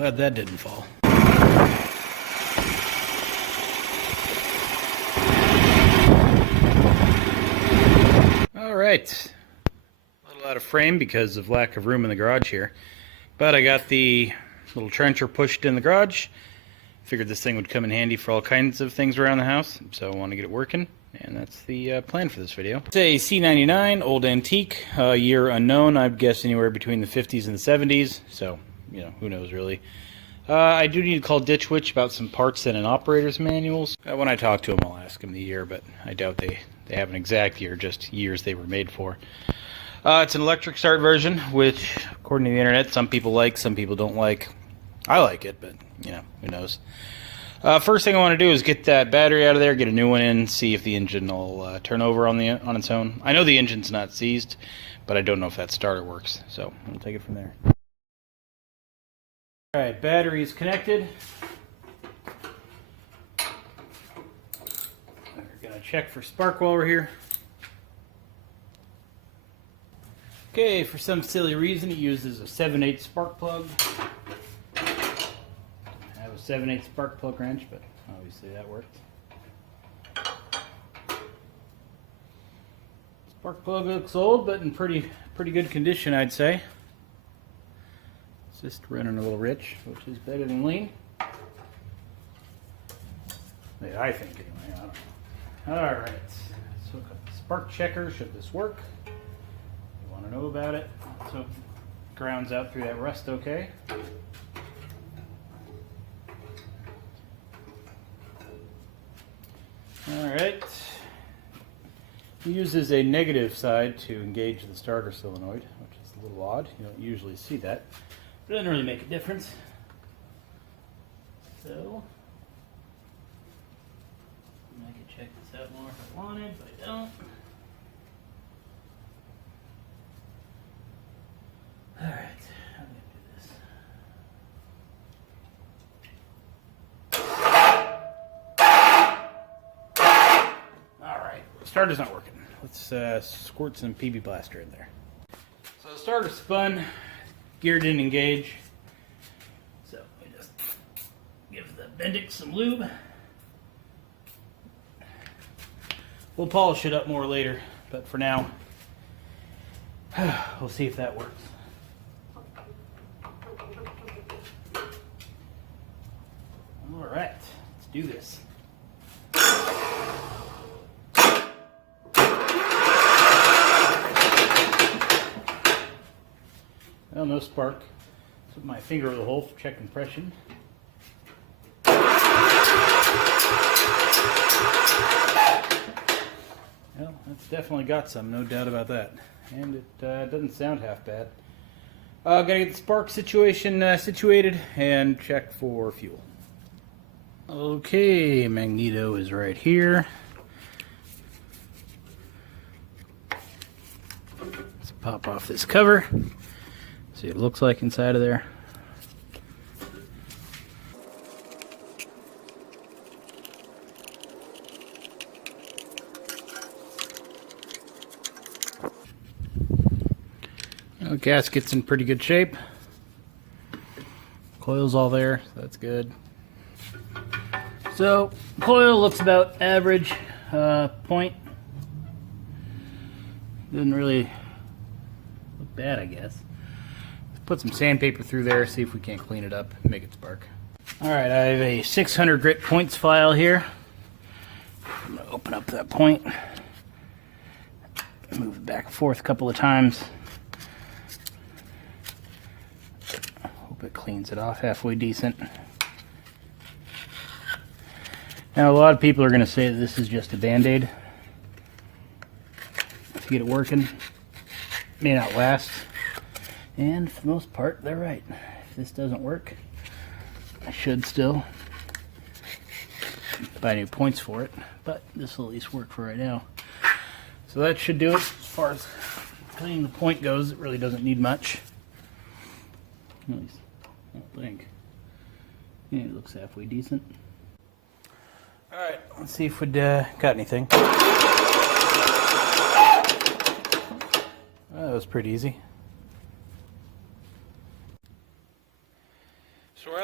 glad that didn't fall. Alright. A little out of frame because of lack of room in the garage here. But I got the little trencher pushed in the garage. Figured this thing would come in handy for all kinds of things around the house, so I want to get it working, and that's the plan for this video. It's a C99, old antique, year unknown. I'd guess anywhere between the 50s and the 70s, so, you know, who knows really. I do need to call Ditch Witch about some parts and an operator's manuals. When I talk to them, I'll ask them the year, but I doubt they have an exact year, just years they were made for. It's an electric start version, which, according to the internet, some people like, some people don't like. I like it, but, you know, who knows. First thing I want to do is get that battery out of there, get a new one in, see if the engine will turn over on its own. I know the engine's not seized, but I don't know if that starter works, so we'll take it from there. Alright, battery's connected. We're going to check for spark while we're here. Okay, for some silly reason it uses a 7/8 spark plug. 7/8 spark plug wrench, but obviously that worked. Spark plug looks old, but in pretty good condition, I'd say. It's just running a little rich, which is better than lean. Yeah, I think anyway. I don't know. All right, let's hook up the spark checker. Should this work? You want to know about it? So grounds out through that rust, okay? Alright, it uses a negative side to engage the starter solenoid, which is a little odd. You don't usually see that. It doesn't really make a difference. So, I could check this out more if I wanted, but I don't. Alright, I'm going to do this. Starter's not working. Let's squirt some PB Blaster in there. So the starter spun, gear didn't engage. So we just give the Bendix some lube. We'll polish it up more later, but for now, we'll see if that works. All right, let's do this. Well, no spark. Put my finger over the hole for check compression. Well, that's definitely got some, no doubt about that. And it doesn't sound half bad. Gotta get the spark situation situated and check for fuel. Okay, Magneto is right here. Let's pop off this cover. See what it looks like inside of there. The gasket's in pretty good shape. Coil's all there, so that's good. So, coil looks about average point. Doesn't really look bad, I guess. Put some sandpaper through there, see if we can't clean it up, make it spark. Alright, I have a 600 grit points file here. I'm going to open up that point. Move it back and forth a couple of times. Hope it cleans it off halfway decent. Now, a lot of people are going to say that this is just a band-aid. To get it working, it may not last. And for the most part, they're right. If this doesn't work, I should still buy new points for it, but this will at least work for right now. So that should do it. As far as cleaning the point goes, it really doesn't need much. At least, I don't think. Yeah, it looks halfway decent. Alright, let's see if we'd got anything. That was pretty easy. So we're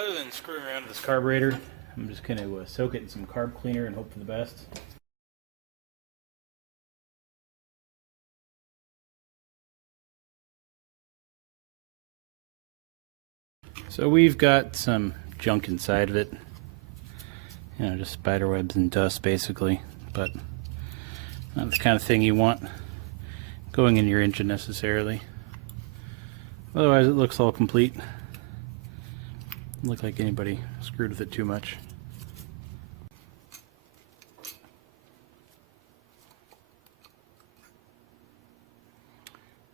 around to this carburetor. I'm just going to soak it in some carb cleaner and hope for the best. So we've got some junk inside of it. You know, just spider webs and dust basically, but not the kind of thing you want going in your engine necessarily. Otherwise it looks all complete. Doesn't look like anybody screwed with it too much.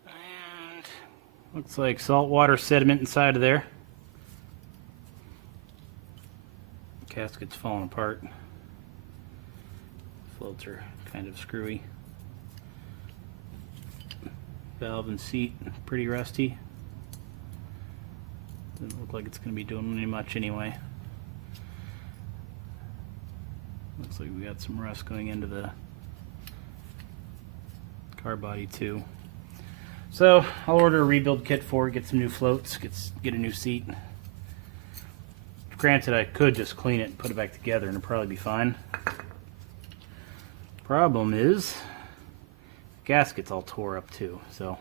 And looks like saltwater sediment inside of there. Gasket's falling apart. Floats are kind of screwy. Valve and seat pretty rusty. Doesn't look like it's going to be doing any much anyway. Looks like we got some rust going into the car body too. So I'll order a rebuild kit for it, get some new floats, get a new seat. Granted, I could just clean it and put it back together and it'd probably be fine. Problem is, the gasket's all tore up too, so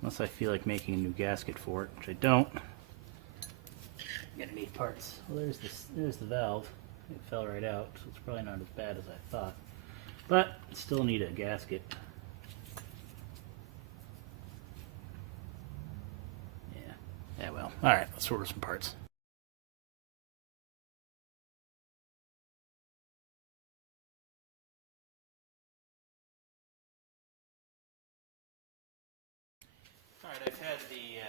unless I feel like making a new gasket for it, which I don't, I'm gonna need parts. Well, there's the valve. It fell right out, so it's probably not as bad as I thought. But still need a gasket. Yeah, well, alright, let's order some parts. Alright, I've had the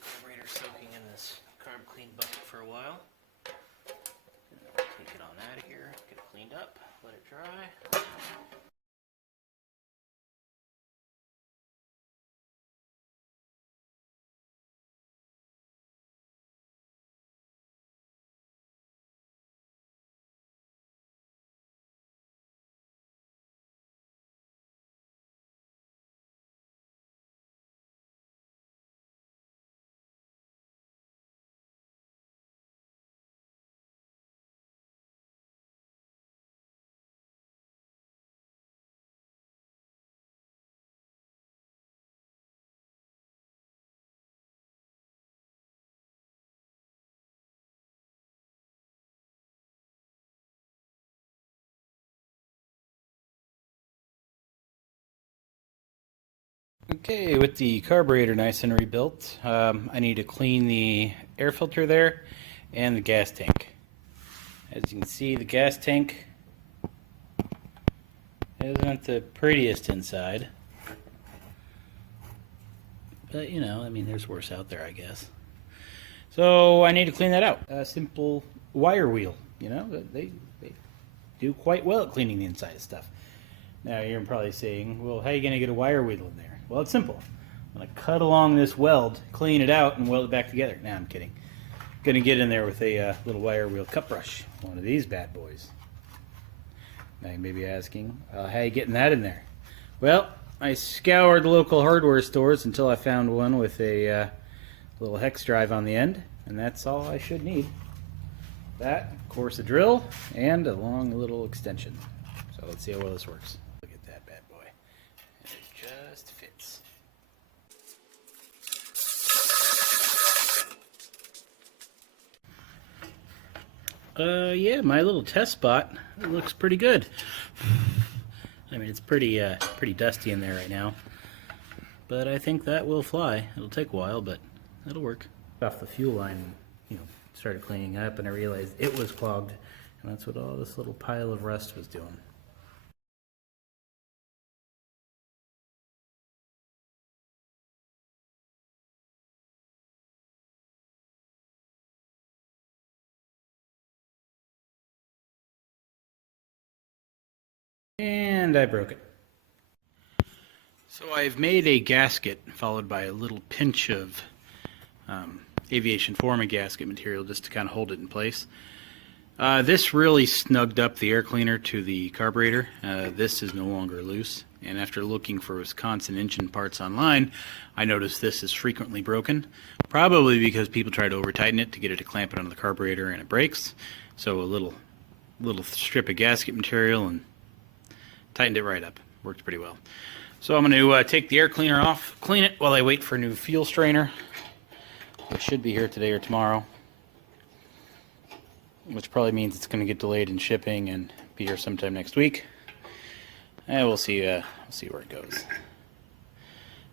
carburetor soaking in this carb clean bucket for a while. Take it on out of here, get it cleaned up, let it dry. Okay, with the carburetor nice and rebuilt, I need to clean the air filter there and the gas tank. As you can see, the gas tank isn't the prettiest inside. But, you know, I mean, there's worse out there, I guess. So I need to clean that out. A simple wire wheel, you know, they do quite well at cleaning the inside of stuff. Now you're probably saying, well, how are you going to get a wire wheel in there? Well, it's simple. I'm going to cut along this weld, clean it out, and weld it back together. Nah, I'm kidding. I'm going to get in there with a little wire wheel cut brush. One of these bad boys. Now you may be asking, how are you getting that in there? Well, I scoured the local hardware stores until I found one with a little hex drive on the end, and that's all I should need. That, of course, a drill, and a long little extension. So let's see how well this works. Look at that bad boy. And it just fits. Yeah, my little test spot, it looks pretty good. I mean, it's pretty dusty in there right now. But I think that will fly. It'll take a while, but it'll work. Off the fuel line, you know, started cleaning up, and I realized it was clogged, and that's what all this little pile of rust was doing. And I broke it. So I've made a gasket followed by a little pinch of aviation foreman gasket material just to kind of hold it in place. This really snugged up the air cleaner to the carburetor. This is no longer loose. And after looking for Wisconsin engine parts online, I noticed this is frequently broken, probably because people try to over-tighten it to get it to clamp it onto the carburetor and it breaks. So a little strip of gasket material and tightened it right up. Worked pretty well. So I'm going to take the air cleaner off, clean it while I wait for a new fuel strainer. It should be here today or tomorrow, which probably means it's going to get delayed in shipping and be here sometime next week. And we'll see where it goes.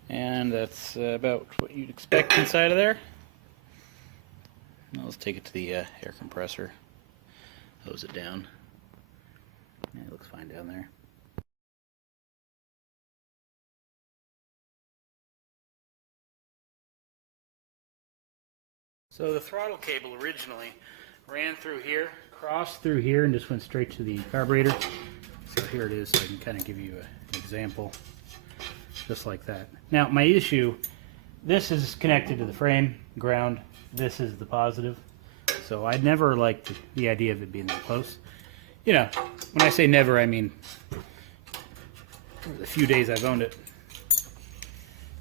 And that's about what you'd expect inside of there. Now let's take it to the air compressor. Hose it down. Yeah, it looks fine down there. So the throttle cable originally ran through here, crossed through here, and just went straight to the carburetor. So here it is, so I can kind of give you an example, just like that. Now my issue, this is connected to the frame, ground, this is the positive. So I'd never liked the idea of it being that close. You know, when I say never, I mean the few days I've owned it.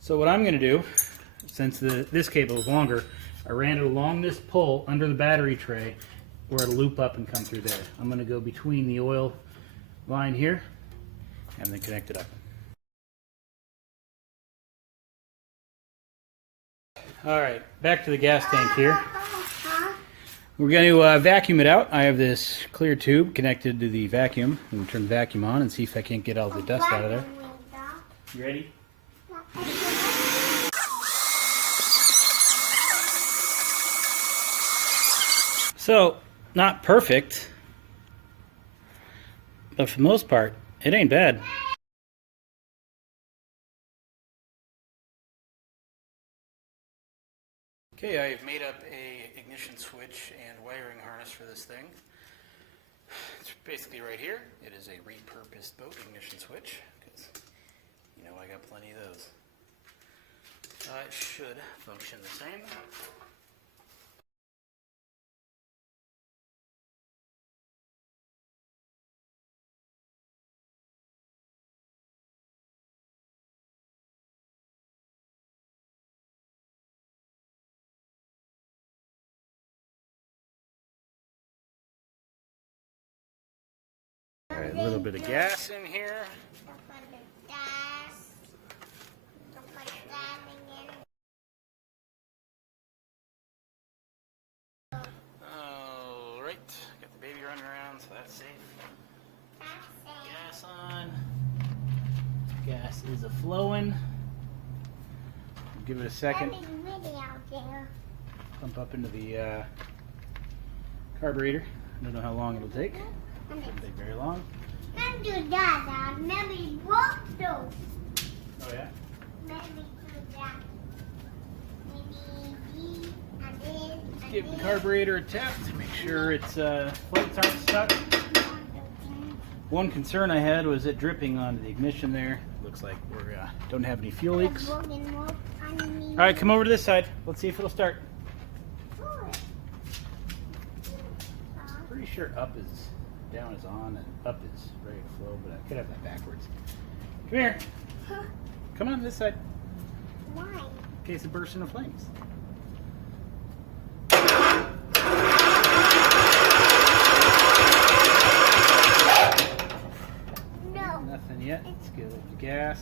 So what I'm going to do, since this cable is longer, I ran it along this pole under the battery tray where it'll loop up and come through there. I'm going to go between the oil line here and then connect it up. Alright, back to the gas tank here. We're going to vacuum it out. I have this clear tube connected to the vacuum. I'm going to turn the vacuum on and see if I can't get all the dust out of there. You ready? So, not perfect, but for the most part, it ain't bad. Okay, I've made up a ignition switch and wiring harness for this thing. It's basically right here. It is a repurposed boat ignition switch, because you know I got plenty of those. It should function the same. Alright, a little bit of gas in here. Alright, got the baby running around, so that's safe. Gas on. Gas is a-flowing. Give it a second. Pump up into the carburetor. I don't know how long it'll take. Shouldn't take very long. Oh yeah? Give the carburetor a tap to make sure its flights aren't stuck. One concern I had was it dripping onto the ignition there. Looks like we don't have any fuel leaks. Alright, come over to this side. Let's see if it'll start. Pretty sure up is down is on and up is ready to flow, but I could have that backwards. Come here. Come on this side. Why? In case it bursts into flames. No. Nothing yet. Let's get a little gas.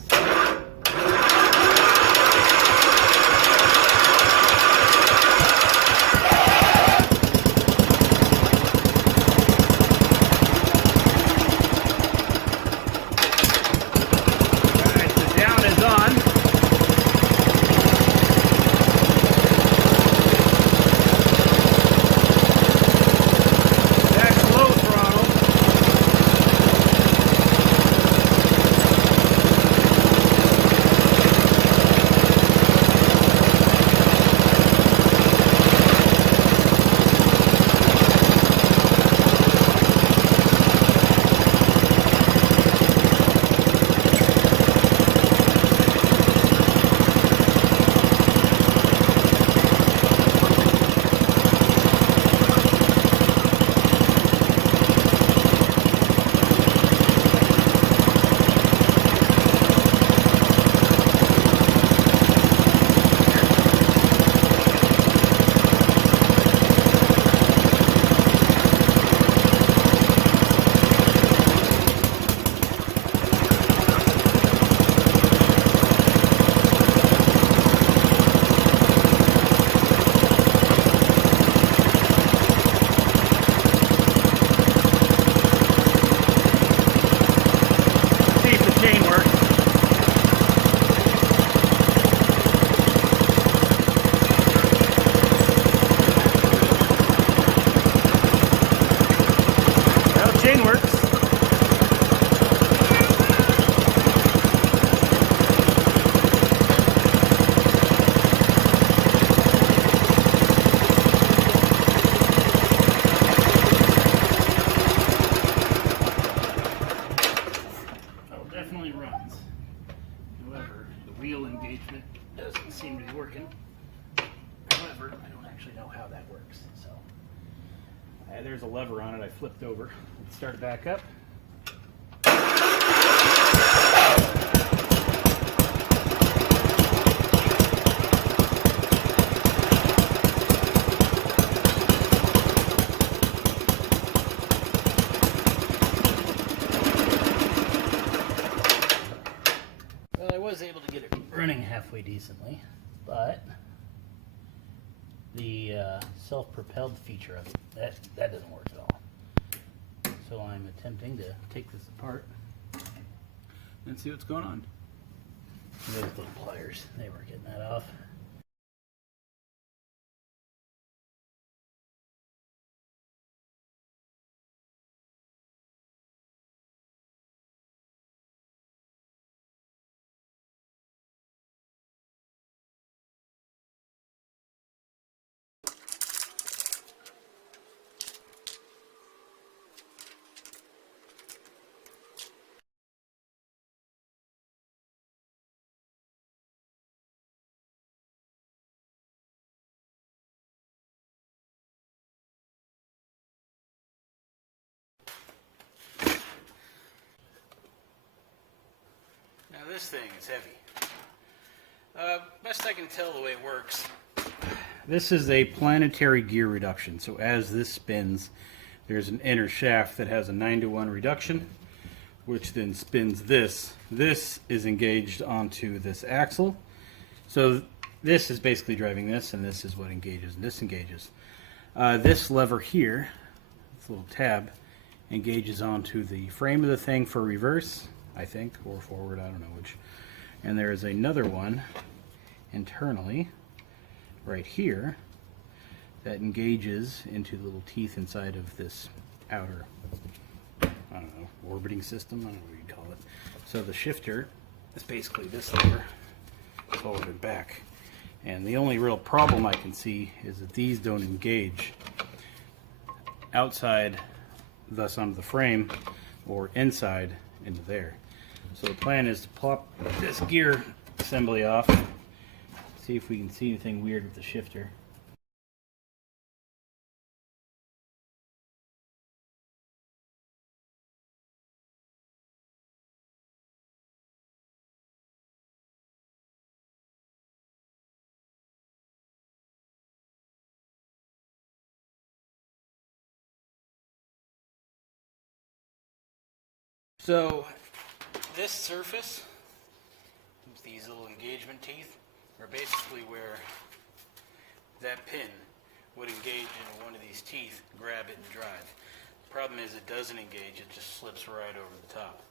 chain works. Definitely runs. However, the wheel engagement doesn't seem to be working. However, I don't actually know how that works. So there's a lever on it I flipped over. Let's start it back up. I was able to get it running halfway decently, but the self-propelled feature of it, that doesn't work at all. So I'm attempting to take this apart and see what's going on. Those little pliers, they were getting that off. Now this thing is heavy. Best I can tell the way it works, this is a planetary gear reduction. So as this spins, there's an inner shaft that has a 9-to-1 reduction, which then spins this. This is engaged onto this axle. So this is basically driving this, and this is what engages and disengages. This lever here, this little tab, engages onto the frame of the thing for reverse, I think, or forward, I don't know which. And there is another one internally, right here, that engages into the little teeth inside of this outer, I don't know, orbiting system, I don't know what you call it. So the shifter is basically this lever, forward and back. And the only real problem I can see is that these don't engage outside, thus onto the frame, or inside into there. So the plan is to plop this gear assembly off, see if we can see anything weird with the shifter. So this surface, these little engagement teeth, are basically where that pin would engage into one of these teeth, grab it and drive. The problem is it doesn't engage, it just slips right over the top.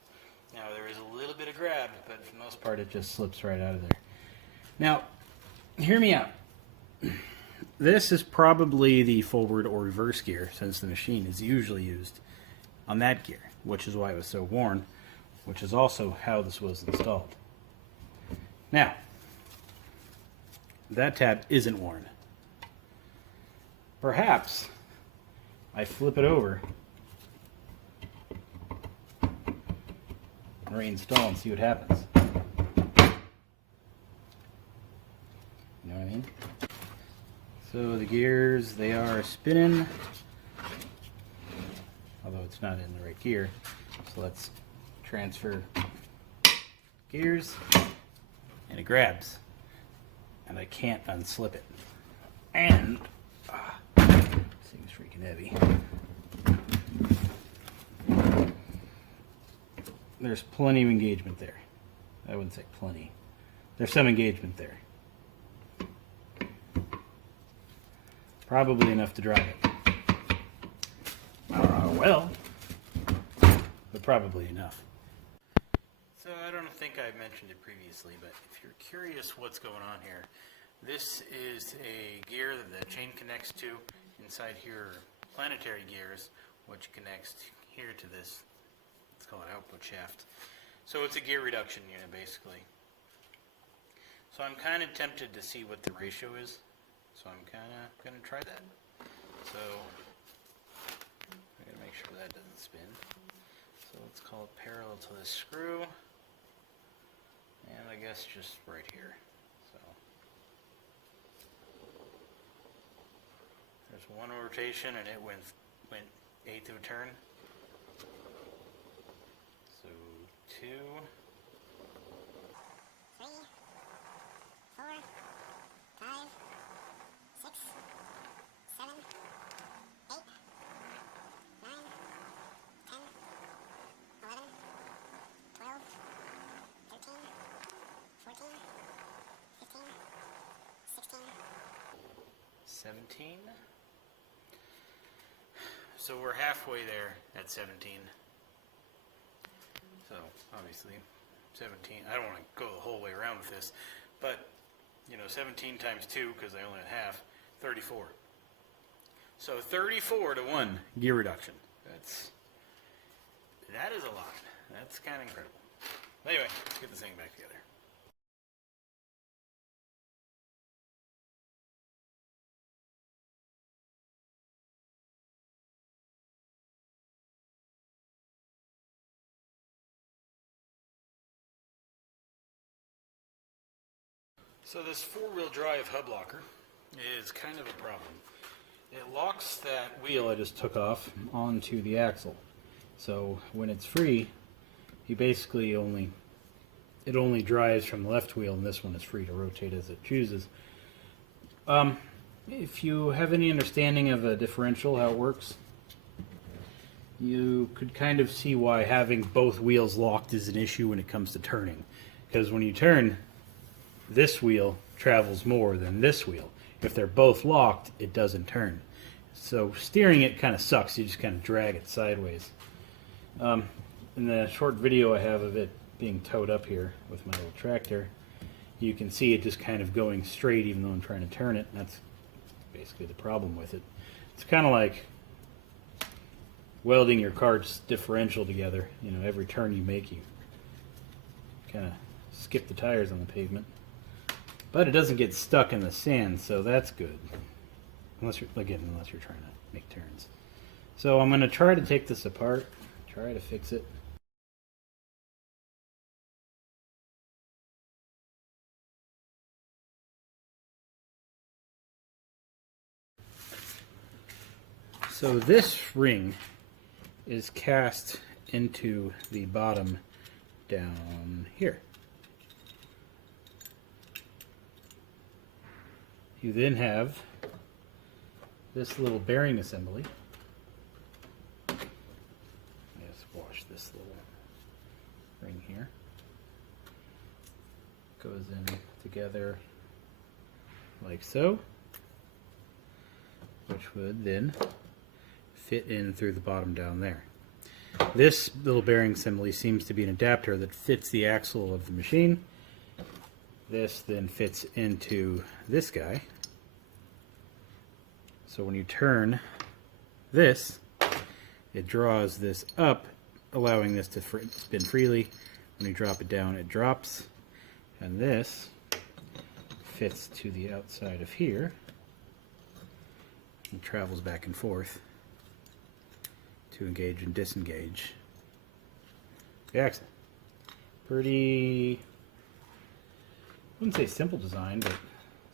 Now there is a little bit of grab, but for the most part it just slips right out of there. Now, hear me out. This is probably the forward or reverse gear, since the machine is usually used on that gear, which is why it was so worn, which is also how this was installed. Now, that tab isn't worn. Perhaps I flip it over and reinstall and see what happens. You know what I mean? So the gears, they are spinning, although it's not in the right gear. So let's transfer gears, and it grabs, and I can't unslip it. And this thing's freaking heavy. There's plenty of engagement there. I wouldn't say plenty. There's some engagement there. Probably enough to drive it. Well, but probably enough. So I don't think I mentioned it previously, but if you're curious what's going on here, this is a gear that the chain connects to. Inside here are planetary gears, which connects here to this, let's call it output shaft. So it's a gear reduction unit basically. So I'm kind of tempted to see what the ratio is. So I'm kind of going to try that. So I'm going to make sure that doesn't spin. So let's call it parallel to this screw. And I guess just right here. So there's one rotation and it went 1/8 of a turn. So 2, 3, 4, 5, 6, 7, 8, 9, 10, 11, 12, 13, 14, 15, 16, 17. So we're halfway there at 17. So obviously 17, I don't want to go the whole way around with this, but you know, 17 times 2, because I only had half, 34. So 34 to 1 gear reduction. That is a lot. That's kind of incredible. Anyway, let's get this thing back together. So this four-wheel drive hub locker is kind of a problem. It locks that wheel I just took off onto the axle. So when it's free, you basically it only drives from the left wheel, and this one is free to rotate as it chooses. If you have any understanding of a differential, how it works, you could kind of see why having both wheels locked is an issue when it comes to turning. Because when you turn, this wheel travels more than this wheel. If they're both locked, it doesn't turn. So steering it kind of sucks. You just kind of drag it sideways. In the short video I have of it being towed up here with my little tractor, you can see it just kind of going straight even though I'm trying to turn it. And that's basically the problem with it. It's kind of like welding your car's differential together. You know, every turn you make, you kind of skip the tires on the pavement. But it doesn't get stuck in the sand, so that's good. Unless you're trying to make turns. So I'm going to try to take this apart, try to fix it. So this ring is cast into the bottom down here. You then have this little bearing assembly. Let's wash this little ring here. Goes in together like so, which would then fit in through the bottom down there. This little bearing assembly seems to be an adapter that fits the axle of the machine. This then fits into this guy. So when you turn this, it draws this up, allowing this to spin freely. When you drop it down, it drops. And this fits to the outside of here and travels back and forth to engage and disengage the axle. Pretty, I wouldn't say simple design, but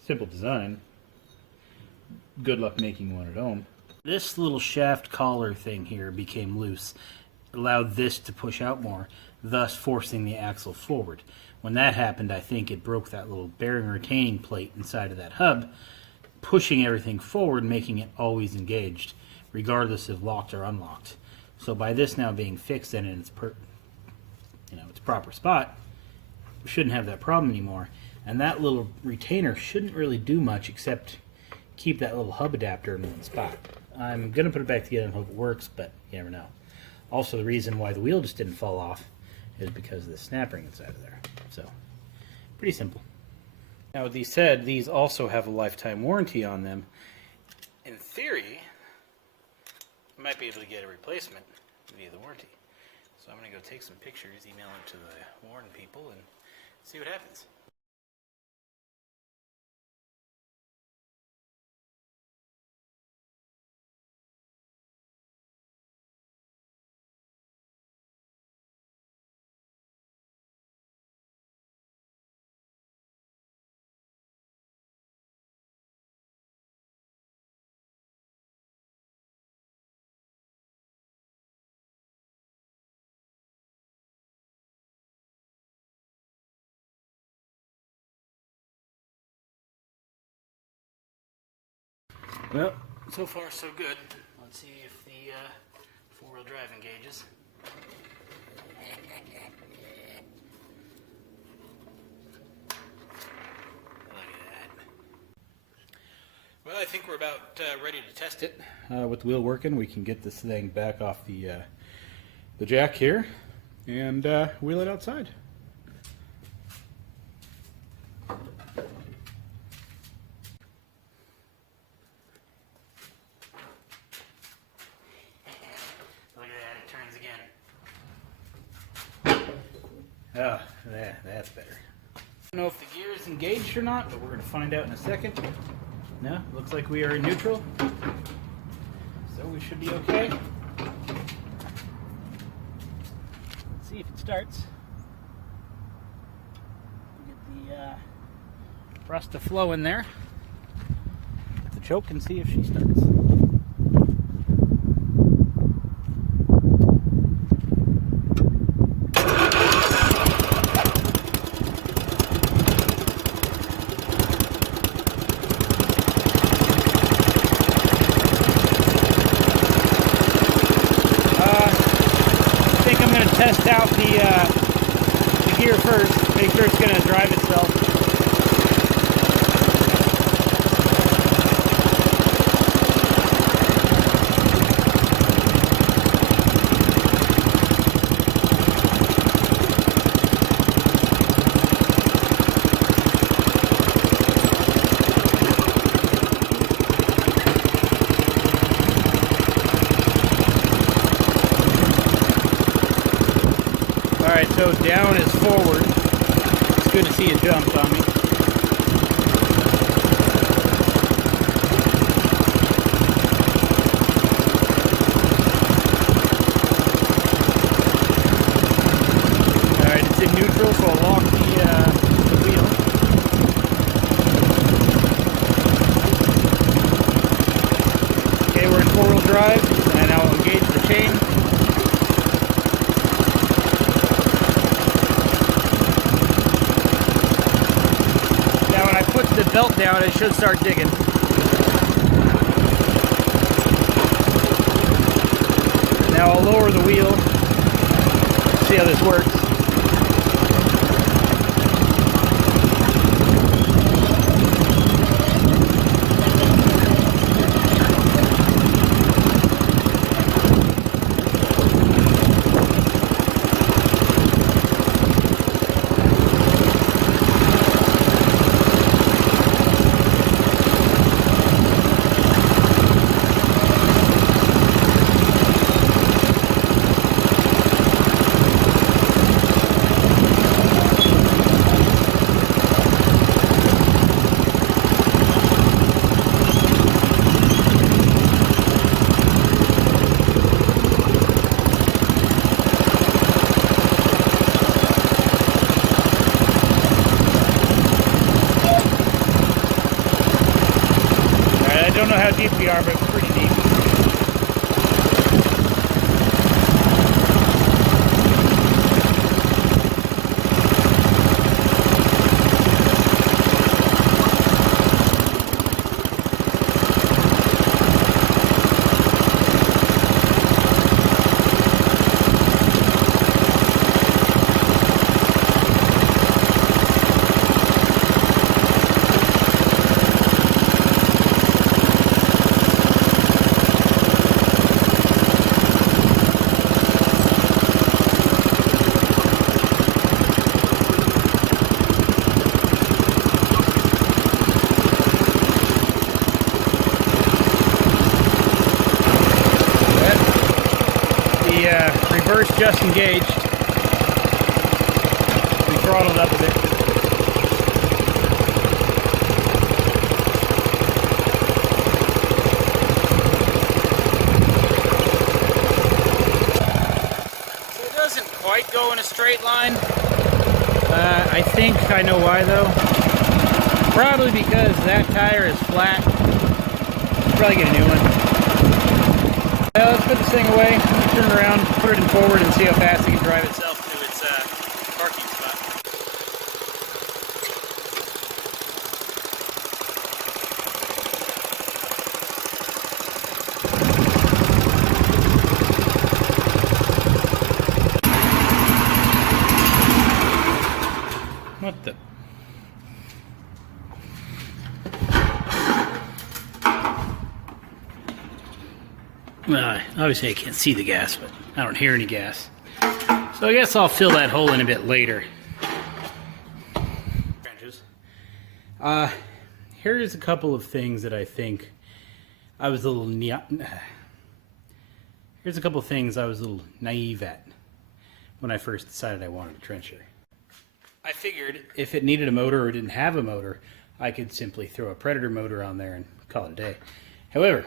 simple design. Good luck making one at home. This little shaft collar thing here became loose. It allowed this to push out more, thus forcing the axle forward. When that happened, I think it broke that little bearing retaining plate inside of that hub, pushing everything forward, making it always engaged, regardless of locked or unlocked. So by this now being fixed and in its proper spot, we shouldn't have that problem anymore. And that little retainer shouldn't really do much except keep that little hub adapter in one spot. I'm going to put it back together and hope it works, but you never know. Also, the reason why the wheel just didn't fall off is because of the snap ring inside of there. So, pretty simple. Now, with these said, these also have a lifetime warranty on them. In theory, I might be able to get a replacement, via the warranty. So I'm going to go take some pictures, email them to the Warren people, and see what happens. Well, so far so good. Let's see if the four-wheel drive engages. Look at that. Well, I think we're about ready to test it. With the wheel working, we can get this thing back off the jack here and wheel it outside. Oh, that's better. I don't know if the gear is engaged or not, but we're going to find out in a second. No, looks like we are in neutral. So we should be okay. Let's see if it starts. Get the rust to flow in there. Get the choke and see if she starts. Test out the gear first, make sure it's going to drive itself. Alright, so down is forward. It's good to see it jumped on me. Alright, it's in neutral, so I'll lock the wheel. Okay, we're in four-wheel drive, and I'll engage the chain. The belt down, it should start digging. Now I'll lower the wheel, see how this works. first just engaged. We throttled up a bit. So it doesn't quite go in a straight line. I think I know why though. Probably because that tire is flat. Probably get a new one. Let's put this thing away, turn around, put it in forward and see how fast it can drive itself to its parking spot. What the? Obviously I can't see the gas, but I don't hear any gas. So I guess I'll fill that hole in a bit later. Here's a couple of things that I think I was a little here's a couple of things I was a little naive at when I first decided I wanted a trencher. I figured if it needed a motor or didn't have a motor, I could simply throw a Predator motor on there and call it a day. However,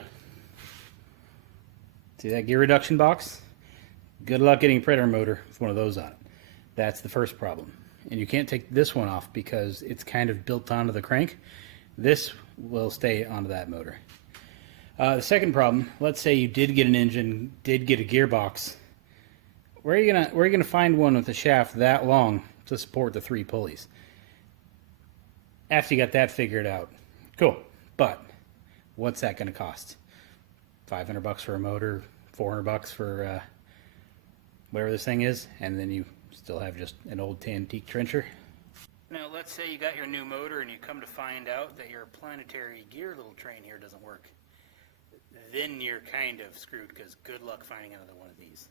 see that gear reduction box? Good luck getting a Predator motor with one of those on it. That's the first problem. And you can't take this one off because it's kind of built onto the crank. This will stay onto that motor. The second problem, let's say you did get an engine, did get a gearbox. Where are you gonna find one with a shaft that long to support the 3 pulleys? After you got that figured out, cool. But what's that gonna cost? $500 for a motor, $400 for whatever this thing is, and then you still have just an old antique trencher. Now let's say you got your new motor and you come to find out that your planetary gear little train here doesn't work. Then you're kind of screwed because good luck finding another one of these.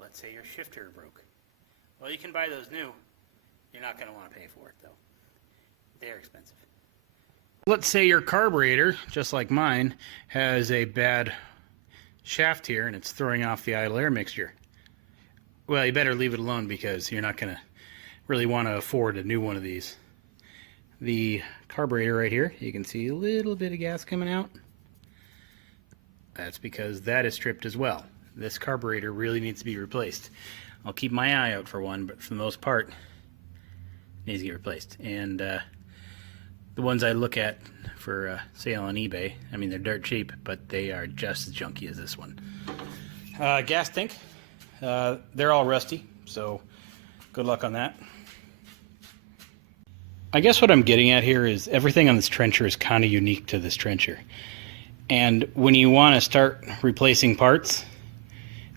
Let's say your shifter broke. Well, you can buy those new. You're not going to want to pay for it though. They're expensive. Let's say your carburetor, just like mine, has a bad shaft here and it's throwing off the idle air mixture. Well, you better leave it alone because you're not going to really want to afford a new one of these. The carburetor right here, you can see a little bit of gas coming out. That's because that is stripped as well. This carburetor really needs to be replaced. I'll keep my eye out for one, but for the most part, it needs to get replaced. And the ones I look at for sale on eBay, I mean, they're dirt cheap, but they are just as junky as this one. Gas tank, they're all rusty, so good luck on that. I guess what I'm getting at here is everything on this trencher is kind of unique to this trencher. And when you want to start replacing parts,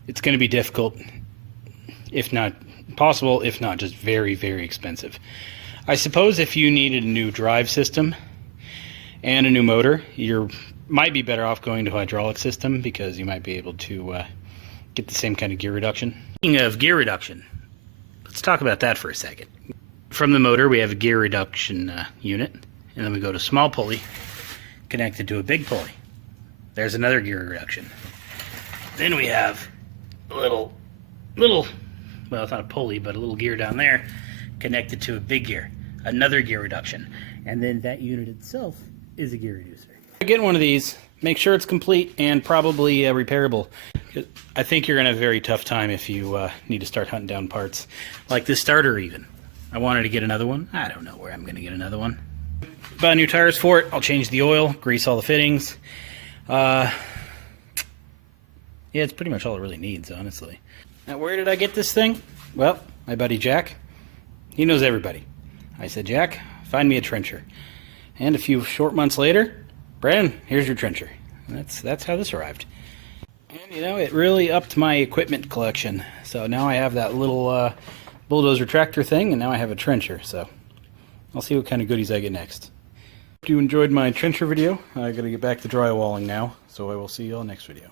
it's going to be difficult, if not possible, if not just very, very expensive. I suppose if you needed a new drive system and a new motor, you might be better off going to a hydraulic system because you might be able to get the same kind of gear reduction. Speaking of gear reduction, let's talk about that for a second. From the motor, we have a gear reduction unit, and then we go to small pulley connected to a big pulley. There's another gear reduction. Then we have a little, well, it's not a pulley, but a little gear down there connected to a big gear. Another gear reduction. And then that unit itself is a gear reducer. Get one of these, make sure it's complete and probably repairable. I think you're going to have a very tough time if you need to start hunting down parts. Like this starter even. I wanted to get another one. I don't know where I'm going to get another one. Buy new tires for it. I'll change the oil, grease all the fittings. Yeah, it's pretty much all it really needs, honestly. Now, where did I get this thing? Well, my buddy Jack, he knows everybody. I said, Jack, find me a trencher. And a few short months later, Brandon, here's your trencher. And that's how this arrived. And, you know, it really upped my equipment collection. So now I have that little bulldozer tractor thing, and now I have a trencher. So I'll see what kind of goodies I get next. Hope you enjoyed my trencher video. I gotta get back to drywalling now, so I will see you all next video.